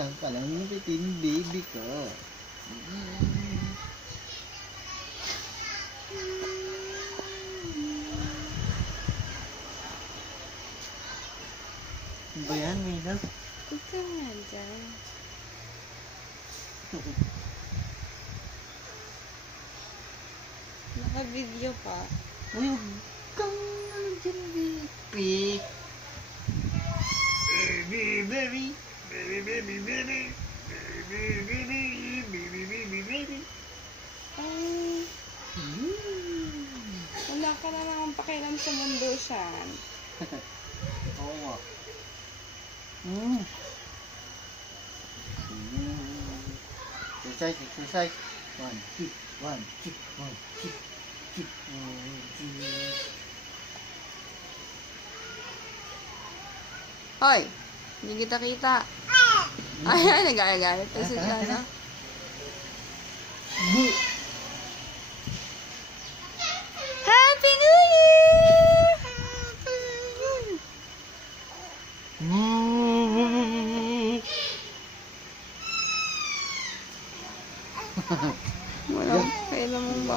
Saan ka lang napitin, baby ko? Ano ba yan, Mila? Huwag ka nga dyan. Naka-video pa. Uy, huwag kang ano dyan, baby. Baby, baby. Baby, baby, baby. Baby, baby, baby, baby, baby. Ay, wala ka na naman pakialam sa mundo siyan. Oo nga. Exercise, exercise. 1, 2, 1, 2, 1, 2, 2, 2. Hoy, hindi kita kita. Ay, nag-aagalit na si Jana. Happy New Year! Walang kailan mo ba?